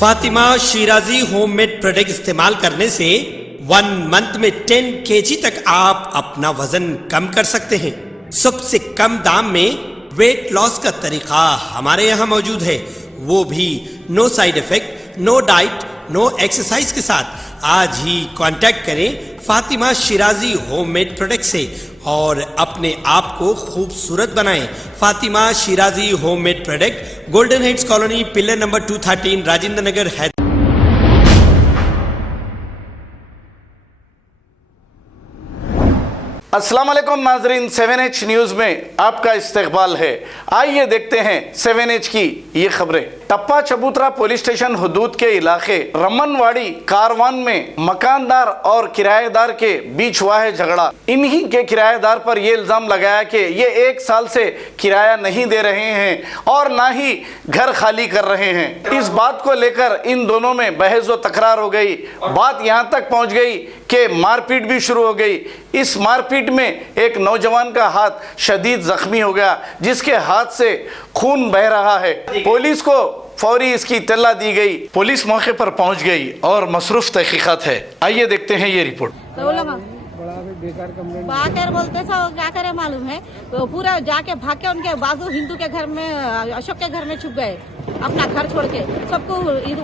Fatima Shirazi homemade product इस्तेमाल करने से 1 मंथ में 10 kg तक आप अपना वजन कम कर सकते हैं। सबसे कम दाम में वेट लॉस का तरीका हमारे यहाँ मौजूद है, वो भी no side effect, no diet, no exercise के साथ। आज ही कांटेक्ट करें फातिमा शिराजी होममेड प्रोडक्ट से और अपने आप को खूबसूरत बनाएं। Fatima Shirazi homemade product, golden heights colony, pillar number 213, Rajendra Nagar, Hyderabad. अस्सलाम वालेकुम नाजरीन, 7H न्यूज़ में आपका इस्तकबाल है। आइए देखते हैं 7H की ये खबरें। टप्पा चबूतरा पुलिस स्टेशन हुदूद के इलाके रमनवाड़ी कारवान में मकानदार और किराएदार के बीच हुआ है झगड़ा। इन्हीं के किराएदार पर यह इल्ज़ाम लगाया कि ये 1 साल से किराया नहीं दे रहे हैं और ना ही घर खाली कर रहे हैं। इस बात को लेकर इन दोनों में बहस व तकरार हो गई। बात यहाँ तक पहुँच गई कि मारपीट भी शुरू हो गई। इस मारपीट में एक नौजवान का हाथ शदीद जख्मी हो गया, जिसके हाथ से खून बह रहा है। पुलिस को फौरी इसकी इत्तला दी गई। पुलिस मौके पर पहुंच गई और मसरूफ तहकीकात है। आइए देखते हैं ये रिपोर्ट। बाकर बोलते सब क्या करे मालूम है, तो पूरा जाके भाग के उनके बाजू हिंदू के घर में, अशोक के घर में छुप गए अपना घर छोड़ के। सबको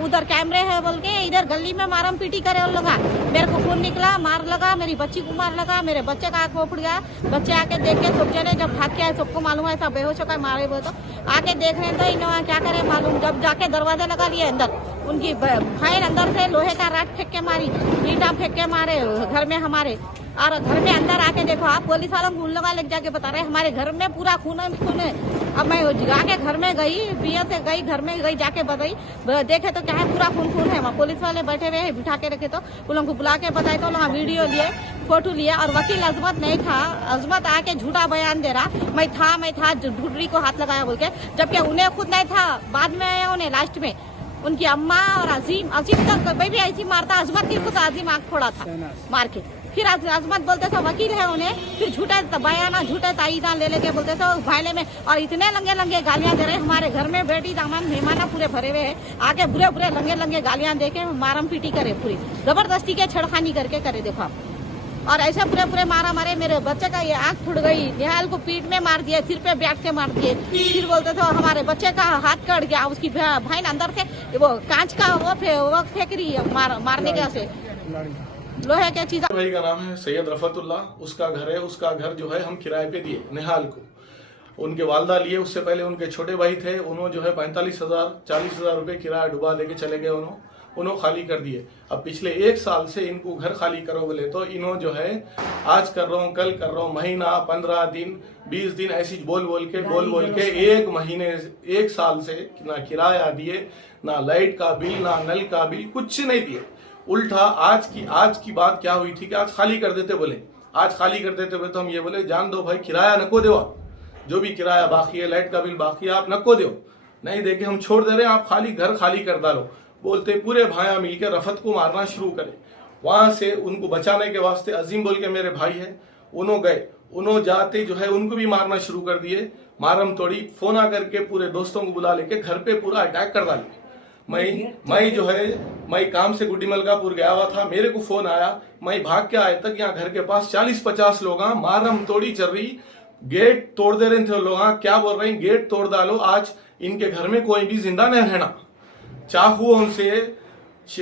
उधर कैमरे है बोल के इधर गली में मारम पीटी करे उन लोग। मेरे को खून निकला, मार लगा, मेरी बच्ची को मार लगा, मेरे बच्चे का आँख फूट गया। बच्चे आके देख के सब जने जब भाग के आए, सबको मालूम है सब बेहोश होकर मारे हुए, तो आके देख रहे तो इन क्या करे मालूम, जब जाके दरवाजा लगा लिए अंदर, उनकी भाई अंदर से लोहे का राट फेंक के मारी, ईटा फेंक के मारे घर में हमारे। और घर में अंदर आके देखो आप, पुलिस वालों को उन लोग लेके जाके बता रहे हमारे घर में पूरा खून है। अब मैं जाके घर में गई, बिया से गई, घर में गई, जाके बताई, देखे तो क्या है, पूरा खून है। वहाँ पुलिस वाले बैठे हुए हैं, बिठा के रखे, तो उन लोगों को बुला के बताए, तो लोग वीडियो लिए, फोटो लिए। और वकील अजमत नहीं था, अजमत आके झूठा बयान दे रहा, मैं था ढूंढरी को हाथ लगाया बोल के, जबकि उन्हें खुद नहीं था, बाद में आया उन्हें लास्ट में। उनकी अम्मा और अजीम तक भी ऐसी मारता, अजमत की खुद अजीम आँख फोड़ा था मार के। फिर अजमत बोलते थे वकील है उन्हें, फिर झूठे बयाना, झूठे ताईदा ले लेके बोलते थे भाईले में। और इतने लंगे गालियां दे रहे हमारे घर में, बेटी दामन मेहमाना पूरे भरे हुए हैं, आके बुरे लंगे गालियां देके मारम पीटी करे, पूरी जबरदस्ती के छेड़खानी करके करे। देखो आप, और ऐसे पूरे मारा मारे। मेरे बच्चे का ये आँख फूट गई, निहाल को पीठ में मार दिए, सिर पे बैठ के मार दिए। फिर बोलते थे हमारे बच्चे का हाथ कट गया, उसकी भाई अंदर से वो कांच का वो फेंक रही है मारने के से लोहे के चीज। भाई का नाम है सैयद रफतुल्ला, उसका घर है, उसका घर जो है हम किराए पे दिए निहाल को। उनके वालदा लिए, उससे पहले उनके छोटे भाई थे, उन्होंने जो है 45,000-40,000 रुपए किराया डुबा देके चले गए। उन्होंने खाली कर दिए। अब पिछले 1 साल से इनको घर खाली करो बोले तो इन्होंने जो है आज कर रहा हूँ, कल कर रहा हूँ, महीना, 15 दिन, 20 दिन ऐसी बोल के 1 महीने, 1 साल से ना किराया दिए, ना लाइट का बिल, ना नल का बिल, कुछ नहीं दिए। उल्टा आज की बात क्या हुई थी कि आज खाली कर देते बोले, आज खाली कर देते बोले, तो हम ये बोले जान दो भाई, किराया नको दो, आप जो भी किराया बाकी है, लाइट का बिल बाकी है, आप नको दो, नहीं देके हम छोड़ दे रहे हैं, आप खाली घर खाली कर डालो। बोलते पूरे भाइयां मिलकर रफत को मारना शुरू करे। वहां से उनको बचाने के वास्ते अजीम बोल के मेरे भाई है, उन्होंने गए, उन्होंने जाते जो है उनको भी मारना शुरू कर दिए। मारम तोड़ी, फोन आ करके पूरे दोस्तों को बुला लेके घर पे पूरा अटैक कर डाले। मैं जो है, मैं काम से गुड्डी मलकापुर गया हुआ था, मेरे को फोन आया, मैं भाग के आया तक यहाँ घर के पास 40-50 लोग मारम तोड़ी चल रही, गेट तोड़ दे रहे थे लोग। क्या बोल रहे हैं, गेट तोड़ डालो, आज इनके घर में कोई भी जिंदा नहीं रहना। चाकुओं से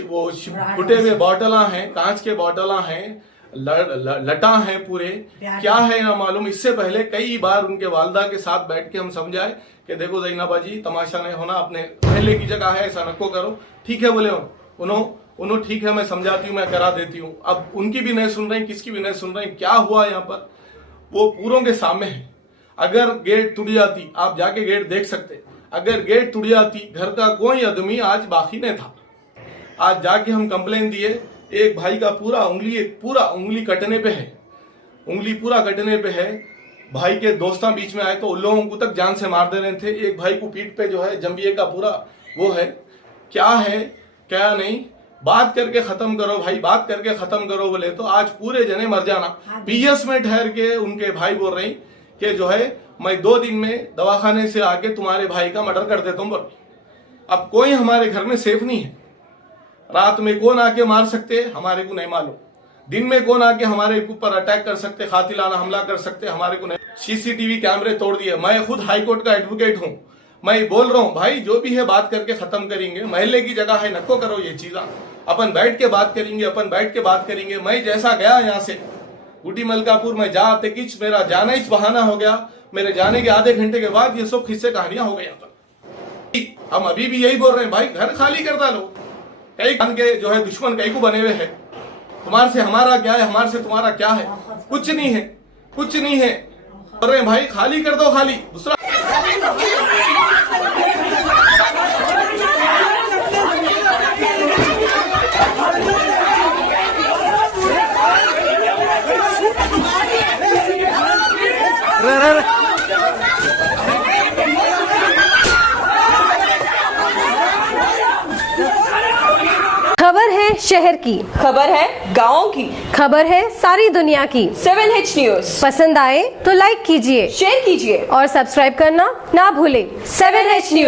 वो फुटे हुए बॉटला हैं, कांच के बॉटला हैं, लटा है पूरे, क्या है ना मालूम। इससे पहले कई बार उनके वालदा के साथ बैठ के हम समझाए कि देखो ज़ैनबाजी, तमाशा नहीं होना, अपने पहले की जगह है, ऐसा नको करो। ठीक है बोले उन्होंने, ठीक है मैं समझाती हूँ, मैं करा देती हूँ। अब उनकी भी नहीं सुन रही, किसकी भी नहीं सुन रही। क्या हुआ यहाँ पर, वो पूरों के सामने है। अगर गेट टूट जाती, आप जाके गेट देख सकते, अगर गेट टूट जाती, घर का कोई आदमी आज बाकी नहीं था। आज जाके हम कंप्लेन दिए, एक भाई का पूरा उंगली कटने पे है, उंगली पूरा कटने पे है। भाई के दोस्तां बीच में आए तो उन लोगों को तक जान से मार दे रहे थे। एक भाई को पीठ पे जो है जंबिये का पूरा वो है। क्या है क्या नहीं, बात करके खत्म करो भाई, बात करके खत्म करो बोले तो आज पूरे जने मर जाना। पीएस में ठहर के उनके भाई बोल रही कि जो है मैं 2 दिन में दवाखाने से आके तुम्हारे भाई का मर्डर कर देता हूँ। अब कोई हमारे घर में सेफ नहीं है। रात में कौन आके मार सकते हमारे को नहीं मालूम, दिन में कौन आके हमारे ऊपर अटैक कर सकते, कातिलाना हमला कर सकते हमारे को नहीं। सीसीटीवी कैमरे तोड़ दिए। मैं खुद हाई कोर्ट का एडवोकेट हूँ, मैं बोल रहा हूँ भाई जो भी है बात करके खत्म करेंगे। महल्ले की जगह है, नको करो ये चीजा, अपन बैठ के बात करेंगे, अपन बैठ के बात करेंगे। मैं जैसा गया यहाँ से गुटी मलकापुर में जाते किच मेरा जाना ही बहाना हो गया। मेरे जाने के आधे घंटे के बाद ये सब किस्से कहानियां हो गई। हम अभी भी यही बोल रहे हैं भाई घर खाली कर डालो। कई के जो है दुश्मन कई को बने हुए हैं। तुम्हारे से हमारा क्या है, हमारे से तुम्हारा क्या है, कुछ नहीं है, कुछ नहीं है। बोल रहे हैं भाई खाली कर दो, खाली। दूसरा खबर है शहर की, खबर है गाँव की, खबर है सारी दुनिया की। 7H न्यूज पसंद आए तो लाइक कीजिए, शेयर कीजिए और सब्सक्राइब करना ना भूलें। 7H news.